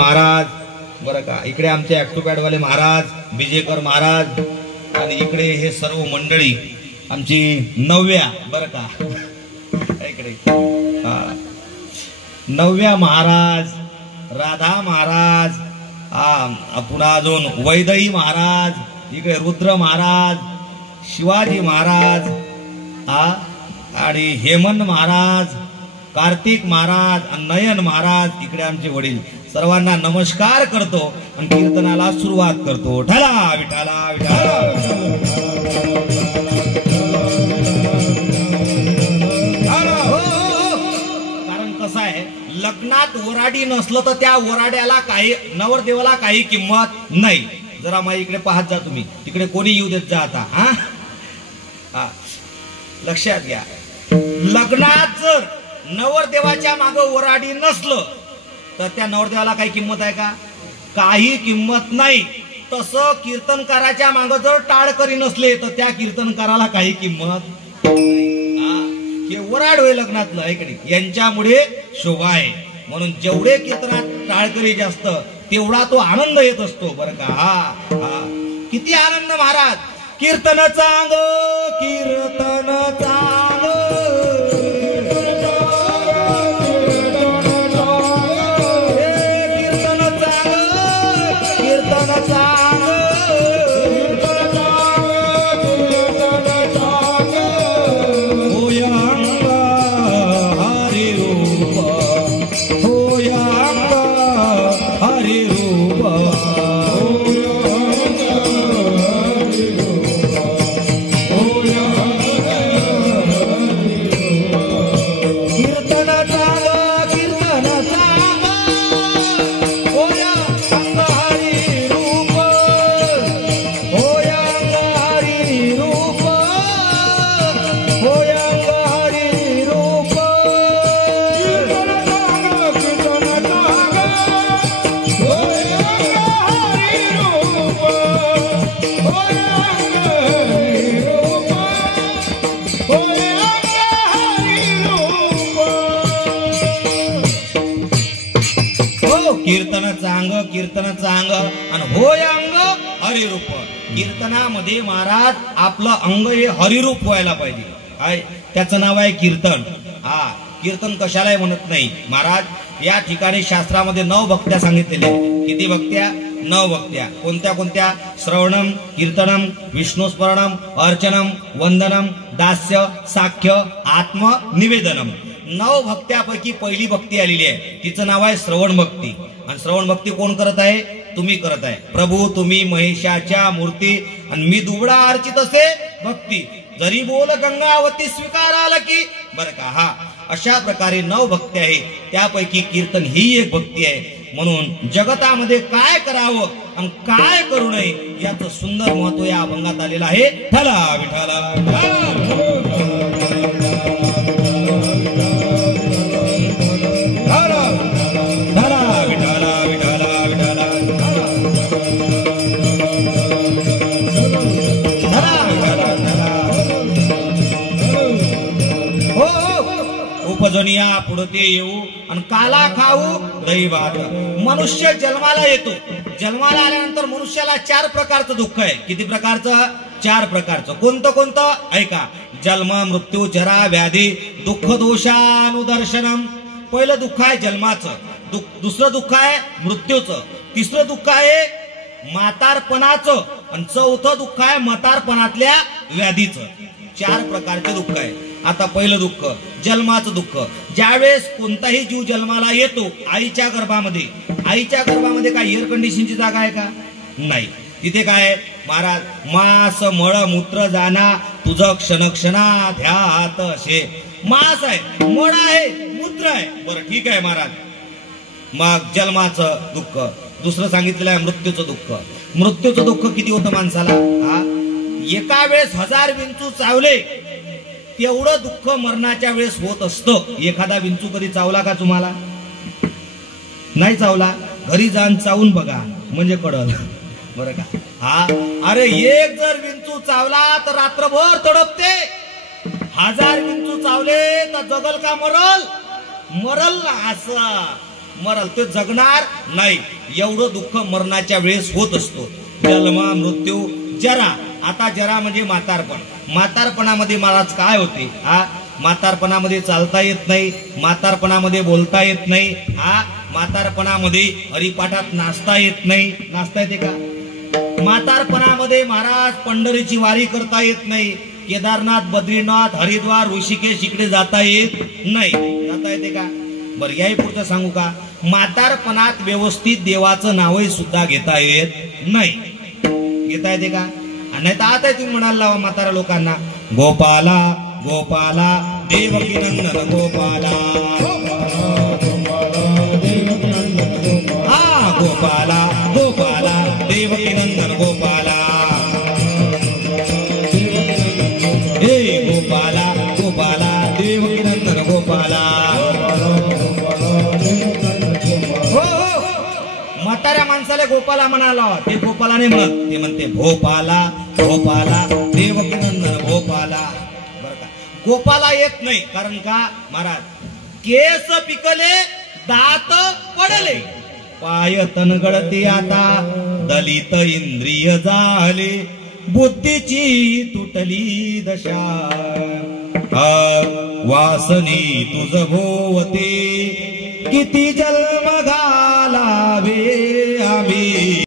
महाराज बरं का, इकडे आमचे ऍक्टोपॅड वाले महाराज, बिजेकर महाराज, आणि इकडे हे सर्व मंडळी आमची नवव्या बरं का, इकडे नवव्या महाराज, राधा महाराज, पुन्हा अजून वैदई महाराज, इकडे रुद्र महाराज, शिवाजी महाराज, आणि हेमंत महाराज, कार्तिक महाराज, नयन महाराज, इकडे आमचे वडील. सर्वांना नमस्कार करतो आणि कीर्तनाला सुरुवात करतो. ठला विठाला विठाला. कारण कसं आहे, लग्नात वराडी नसलं तर त्या वराड्याला काही, नवरदेवाला काही किंमत नाही. जरा मग इकडे पाहत जा तुम्ही, तिकडे कोणी येऊ देत जा आता. हा लक्षात घ्या, लग्नात जर नवरदेवाच्या मागं वराडी नसलं तर त्या नवरदेवाला काही किंमत आहे का? काही किंमत नाही. तसं कीर्तनकाराच्या मागं जर टाळकरी नसले तर त्या कीर्तनकाराला काही किंमत हे वराड होय लग्नातलं इकडे, यांच्यामुळे शोभा आहे. म्हणून जेवढे कीर्तनात टाळकरी जास्त तेवढा तो आनंद येत असतो बरं का. किती आनंद महाराज. कीर्तन चांग, कीर्तन चांग, कीर्तन चांग, कीर्तन चांग, आणि होय अंग हरिरूप. कीर्तनामध्ये महाराज आपलं अंग हे हरिरूप व्हायला पाहिजे. त्याचं नाव आहे कीर्तन. कीर्तन कशालाही म्हणत नाही महाराज. या ठिकाणी शास्त्रामध्ये 9 भक्त्या सांगितलेल्या. किती भक्त्या? 9 भक्त्या. कोणत्या कोणत्या? श्रवणम, कीर्तनम, विष्णुस्मरणम, अर्चनम, वंदनम, दास्य, साख्य, आत्म निवेदनम. 9 भक्त्यापैकी पहिली भक्ती आलेली आहे, तिचं नाव आहे श्रवण भक्ती. आणि श्रवण भक्ती कोण करत आहे? तुम्ही करत आहे. प्रभू तुम्ही महिषाच्या मूर्ती आणि मी दुबळा अर्चित असे भक्ती, जरी बोल गंगावती स्वीकाराल की. बरं का. अशा प्रकारे 9 भक्ती आहे, त्यापैकी कीर्तन ही एक भक्ती आहे. म्हणून जगतामध्ये काय करावं आणि काय करू नये याचं सुंदर महत्व या अभंगात आलेलं आहे. ठला विठाला. उपजनिया पुढते येऊ आणि काला खाऊ दही भात. मनुष्य जन्माला येतो. जन्माला आल्यानंतर मनुष्याला 4 प्रकारचं दुःख आहे. किती प्रकारचं? 4 प्रकारचं. कोणतं कोणतं? ऐका. जन्म, मृत्यू, जरा, व्याधी, दुःख दोषानुदर्शनम. पहिलं दुःख आहे जन्माचं, दुसरं दुःख आहे मृत्यूचं, तिसरं दुःख आहे म्हातारपणाचं, आणि चौथं दुःख आहे म्हातारपणातल्या व्याधीचं. 4 प्रकारचे दुःख आहे. आता पहिलं दुःख जन्माचं दुःख. ज्यावेळेस कोणताही जीव जन्माला येतो आईच्या गर्भामध्ये, आईच्या गर्भामध्ये काय एअर कंडिशनची जागा आहे का? नाही. तिथे काय महाराज? मास मळ मूत्र जाना तुझं क्षणक्षणा ध्यात असे. मास आहे, मळ आहे, मूत्र आहे. बरं ठीक आहे महाराज. मग जन्माचं दुःख. दुसरं सांगितलेलं आहे मृत्यूचं दुःख. मृत्यूचं दुःख किती होतं माणसाला? एका वेळेस 1000 विंचू चावले तेवढं दुःख मरणाच्या वेळेस होत असतं. एखादा विंचू कधी चावला का तुम्हाला? नाही चावला. घरी जाऊन चावून बघा म्हणजे कळलं बरं का. अरे एक जर विंचू चावला तर रात्रभर तडपते. 1000 विंचू चावले तर जगल का मरल? मरल ना. असं मरल, तो जगणार नाही. एवढं दुःख मरणाच्या वेळेस होत असतो. जन्म मृत्यू जरा. आता जरा म्हणजे म्हातारपण. म्हातारपणामध्ये महाराज काय होते? म्हातारपणामध्ये चालता येत नाही, म्हातारपणामध्ये बोलता येत नाही, म्हातारपणामध्ये हरिपाठात नाचता येत नाही. नाचता येते का? म्हातारपणामध्ये महाराज पंढरीची वारी करता येत नाही, केदारनाथ बद्रीनाथ हरिद्वार ऋषिकेश इकडे जाता येत नाही. जाता येते का? बरं, याही पुढचं सांगू का? म्हातारपणात व्यवस्थित देवाचं नावही सुद्धा घेता येत नाही. घेता येते का? नाही तर आता तुम्ही म्हणाल लावा म्हातारा लोकांना, गोपाला गोपाला देवकी नंदन गोपाला, गोपाला गोपाला देवकी नंदन गोपाला, हे गोपाला गोपाला देवकी नंदन गोपाला. हो म्हाताऱ्या माणसाला गोपाला म्हणाला, ते गोपाला नाही म्हणत, ते म्हणते भोपाला भोपाला देवकी नंदन गोपाला. बरं का? गोपाला येत नाही कारण का महाराज? केस पिकले दात पडले, पाय तनगडते आता, दलित इंद्रिय झाले, बुद्धीची तुटली दशा, वासनी तुझ भोवते, किती जन्म घालावे आम्ही.